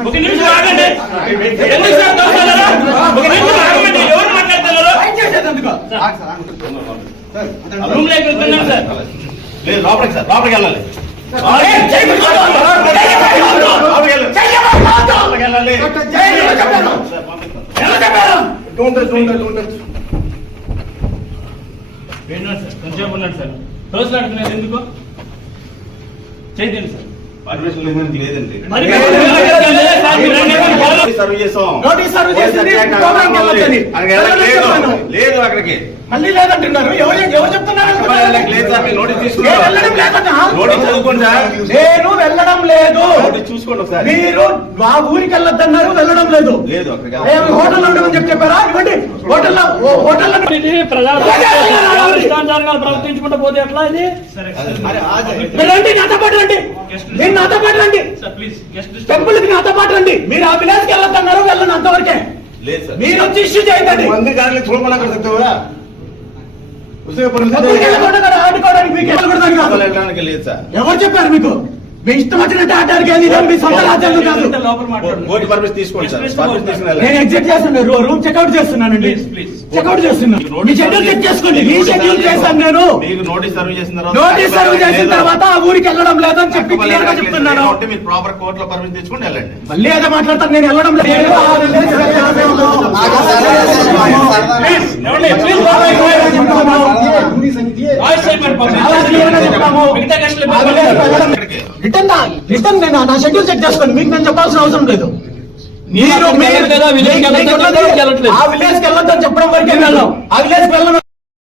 ఒక నిమిషం ఆగండి ఎందుకు సార్ దోస్తారా ఒక నిమిషం ఆగండి ఎవరు మాట్లాడుతున్నారు రూమ్లోకి వెళ్తున్నాం సార్ లేదు లోపలికి సార్ లోపలికి వెళ్ళాలి లోపలికి వెళ్ళాలి పంపిస్తాను. విన్నాడు సార్ ఉన్నాడు తోసలాడుతున్నారు ఎందుకు? చేయండి లేదు, అక్కడికి మళ్ళీ లేదంటున్నారు. ఎవరు ఎవరు చెప్తున్నారు? నోటీస్ నేను తీసుకున్నారు. నేను వెళ్ళడం లేదు. చూసుకోండి ఒకసారి. మీరు మా ఊరికి వెళ్ళొద్దన్నారు వెళ్ళడం లేదు. లేదు హోటల్ ఉండమని చెప్పి చెప్పారా? ఇవ్వండి. హోటల్ హోటల్ ప్రవర్తించుకుంటూ పోతే ఎట్లా ఇది? రండి నాతో పాటు రండి. మీరు నాతో పాటు రండి. టెంపుల్కి నాతో పాటు రండి. మీరు ఆ విలేజ్కి వెళ్ళొద్దన్నారు వెళ్ళండి అంతవరకే. మీరు వచ్చి ఇష్యూ చేయండి. మంది గారిని లేదు ఎవరు చెప్పారు మీకు? మీ ఇష్టం వచ్చినట్టు ఏది లేదు, మీ సొంత రాజ్యాంగం కాదు. నేను ఎగ్జిట్ చేస్తున్నాను రూమ్ చెక్అౌట్ చేస్తున్నానండి. చెక్అౌట్ చేస్తున్నాను మీ షెడ్యూల్ చెక్ చేసుకోండి. మీ షెడ్యూల్ చేశాను నేను. మీకు నోటీస్ సర్వ్ చేసిన తర్వాత నోటీస్ సర్వ్ చేసిన తర్వాత ఆ ఊరికి వెళ్ళడం లేదని చెప్పి పక్కపక్కన క్లియర్గా చెప్తున్నాను. ప్రాపర్ కోర్టులో పర్మిషన్ తెచ్చుకొని వెళ్ళండి. మళ్ళీ ఏదో మాట్లాడతాను. నేను వెళ్ళడం లేదు. రిటర్న్ రిటర్న్ నేను నా షెడ్యూల్ చెక్ చేసుకోండి మీకు నేను చెప్పాల్సిన అవసరం లేదు. మీరు. ఆ విలేజ్కి వెళ్ళొద్దని చెప్పడం వరకే వెళ్ళాం ఆ విలేజ్ వెళ్ళను.